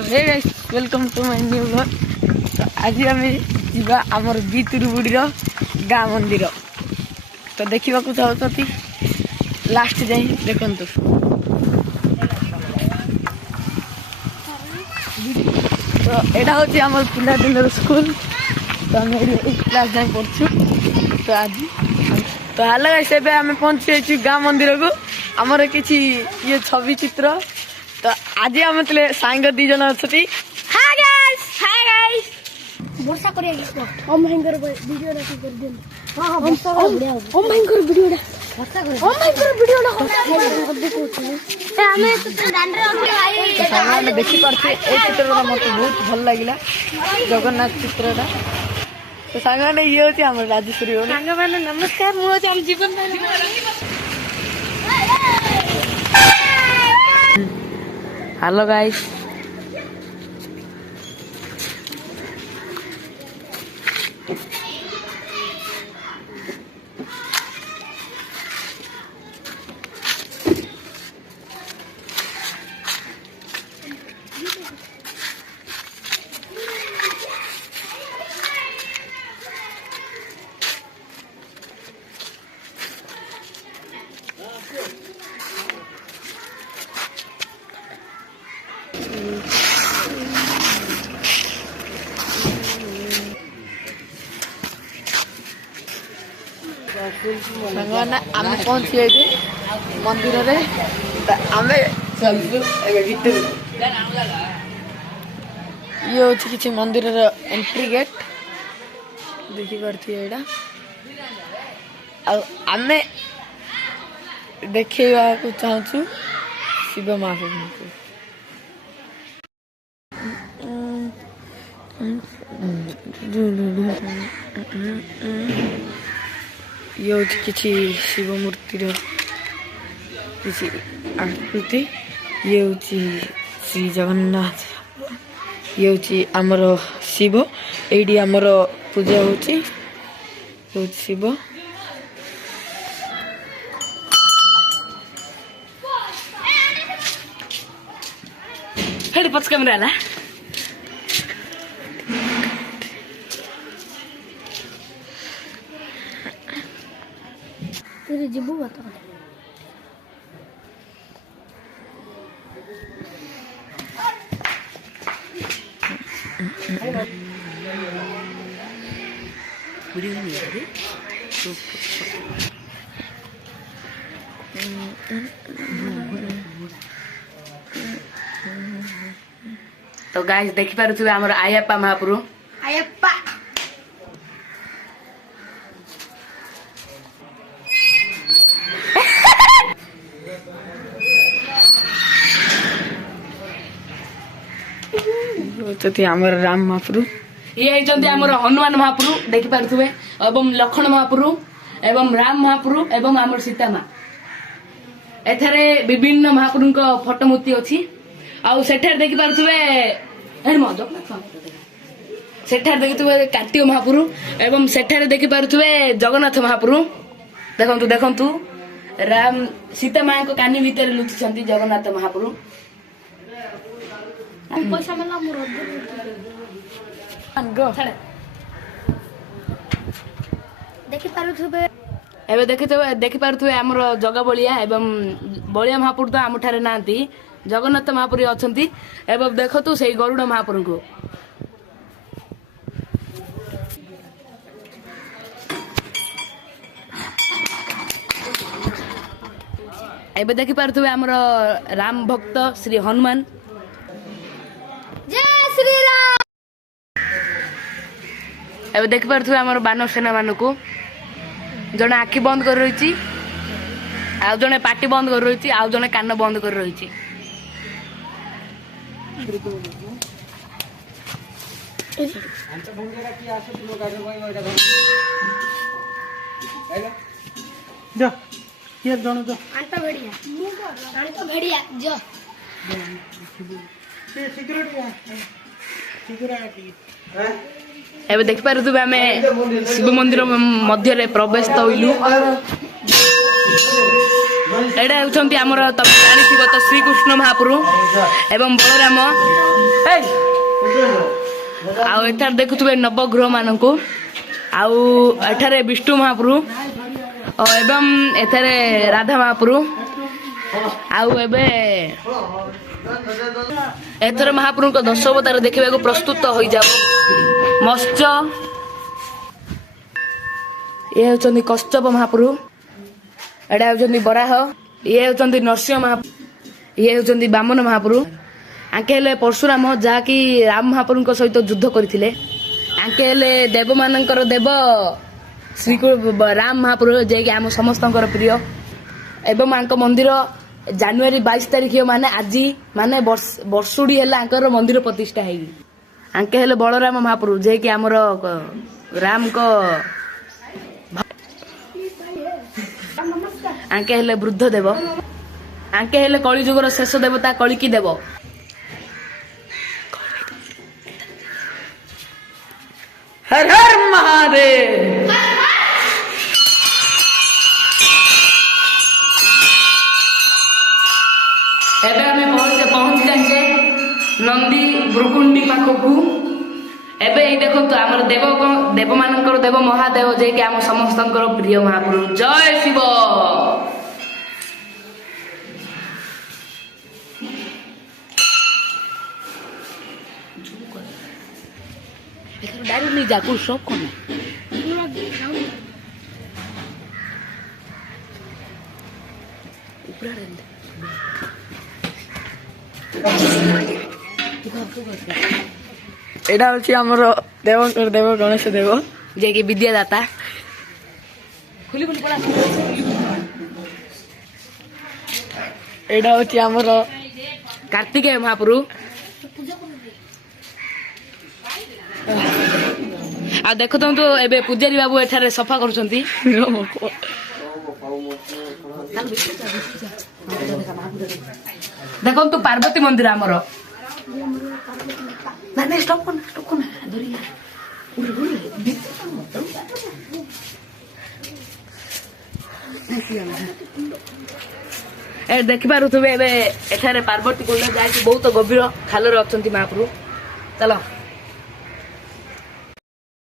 तो hey guys welcome to my new vlog. तो आज आम जा आमर बीतुरुबुड़ी गाँ मंदिर तो देखा चाहती लास्ट जाए देखु। तो यहाँ हूँ आम पिलादिन स्कूल तो आम क्लास जाए पढ़ु। तो आज तो हेलो गाइस एबे आम पहुंची जाइए गाँ मंदिर को आमर किसी ये छवि चित्र। तो आज आम सांग दी जन अच्छी हाय गाइस वर्षा करे ओम भयंकर वीडियो रा कर देन। हां ओम भयंकर वीडियो रा वर्षा करे ओम भयंकर वीडियो रा ए हमें तो दान रे ओके भाई सामने देखि पारछे ए चित्रटा मते बहुत भल लागिला जगन्नाथ चित्रटा। तो सांग माने ये होची हमर राजेश्वरी हो सांग माने नमस्कार मु होची हम जीवन हेलो गाइस आम पहुंची जाइए मंदिर में आम ये हूँ किसी मंदिर एंट्री गेट देखिपे यहाँ आम देखा चाहूँ शिव महाप्रभु को। ये हूँ किसी शिव मूर्तिर किसी आकृति। ये हूँ श्री जगन्नाथ ये हूँ आमर शिव ये आमर पूजा हो शिव। हेड पछ कैमरा ला तेरे जिबू बता तो गाइस देखि पारुथुबे हमर आयप्पा महाप्रभु आयप्पा तो हमर राम महाप्रभु ये होती आमर हनुमान महाप्रभु देखि पारुथुबे एवं लक्ष्मण महाप्रभु एवं राम महाप्रभु एवं आमर सीता माँ एथारे विभिन्न महाप्रभु को फोटो मूर्ति अच्छी आउ सेठार देखि पारुथुबे सेठार देखुथुबे कार्तिक महाप्रभु एवं सेठार देखि पारुथुबे जगन्नाथ महाप्रभु देखंतु देखंतु राम सीता माँ को कानी भीतर लुचिछंती जगन्नाथ महाप्रभु। पैसा मला मोर देखि पारुथुबे एबे देखि पारुथुबे आमर जग बलिया एवं बलिया महाप्रभु तो आम ठारे नांती जगन्नाथ महाप्रभु अछंती एवं देखतु सेई गरुड़ महाप्रभु को। एबे देखि पारुथुबे आमर राम भक्त श्री हनुमान जय श्री राम। एबे देखि पारुथुबे आमर बानर सेना मानकु जने आखि बंद कर रही आउ जने पाटी बंद कर रही आउ जने कान बंद कर रही। आंटा भेड़िया आंटा भेड़िया जो एबे देखि पारुथुबे आमे शिव मंदिर मध्य प्रवेश तइलु एडा होचंती हमर तब जानिथिबो तो श्री कृष्ण महाप्रभु एवं बलराम ଆଉ ଏଠାରେ ଦେଖୁଥିବେ ନବଗ୍ରହ ମାନଙ୍କୁ ଆଉ ଏଠାରେ ବିଷ୍ଣୁ ମହାପ୍ରଭୁ ଏବଂ ଏଠାରେ ରାଧା ମହାପ୍ରଭୁ ଆଉ ଏବେ ଏଥର ମହାପ୍ରଭୁଙ୍କ ଦଶ ଅବତାର ଦେଖିବାକୁ ପ୍ରସ୍ତୁତ ହୋଇଯାଉ। ମତ୍ସ୍ୟ ଇଏ ହେଉଛନ୍ତି କଶ୍ୟପ ମହାପ୍ରଭୁ, ଏଇଟା ହେଉଛନ୍ତି ବରାହ, ଇଏ ହେଉଛନ୍ତି ନରସିଂହ ମହାପ୍ରଭୁ, ଇଏ ହେଉଛନ୍ତି ବାମନ ମହାପ୍ରଭୁ। ଆଙ୍କେ ହେଲେ ପରଶୁରାମ ଯାହାକି ରାମ ମହାପ୍ରଭୁଙ୍କ ସହିତ ଯୁଦ୍ଧ କରିଥିଲେ। ଆଙ୍କେ ହେଲେ ଦେବମାନଙ୍କର ଦେବ ଶ୍ରୀ ରାମ ମହାପ୍ରଭୁ ଯିଏକି ଆମ ସମସ୍ତଙ୍କର ପ୍ରିୟ। ଏବଂ ଆଙ୍କ ମନ୍ଦିର ଜାନୁଆରୀ 22 ତାରିଖ ମାନେ ଆଜି ମାନେ ବର୍ଷୁଡି ହେଲା ଆଙ୍କର ମନ୍ଦିର ପ୍ରତିଷ୍ଠା ହେଇଛି। ଆଙ୍କେ ହେଲେ ବଳରାମ ମହାପ୍ରଭୁ ଯିଏକି ଆମର ରାମଙ୍କ ଆଙ୍କେ ହେଲେ ବୃଦ୍ଧ ଦେବ। ଆଙ୍କେ ହେଲେ କଳିଯୁଗର ଶେଷ ଦେବତା କଳିକି ଦେବ। हर हर महादेव। ଏବେ ଆମେ ପହଞ୍ଚି ଯାଇଛେ ନନ୍ଦୀ ଭ୍ରୁକୁଣ୍ଡି ପାଖକୁ। ଏବେ ଏଇ ଦେଖନ୍ତୁ ଆମର ଦେବମାନଙ୍କର ଦେବ ମହାଦେବ ଯିଏକି ଆମ ସମସ୍ତଙ୍କର ପ୍ରିୟ ମହାପ୍ରଭୁ। ଜୟ ଶିବ। डायरेक्ट नहीं जा कुछ शौक को ଏଇଟା ହଉଛି ଆମର ଦେବଙ୍କର ଦେବ ଗଣେଶ ଦେବ ଯିଏକି ବିଦ୍ୟାଦାତା। ଏଇଟା ହଉଛି ଆମର କାର୍ତ୍ତିକେୟ ମହାପ୍ରଭୁ। ଆଉ ଦେଖନ୍ତୁ ଏବେ ପୂଜାରୀ ବାବୁ ଏଠାରେ ସଫା କରୁଛନ୍ତି। ଦେଖନ୍ତୁ ପାର୍ବତୀ ମନ୍ଦିର ଆମର। ଦେଖିପାରୁଥିବେ ଏବେ ଏଠାରେ ପାର୍ବତୀ କୁଣ୍ଡ ଯାଇକି ବହୁତ ଗଭୀର ଖାଲରେ ଅଛନ୍ତି ମହାପ୍ରଭୁ। ଚାଲ।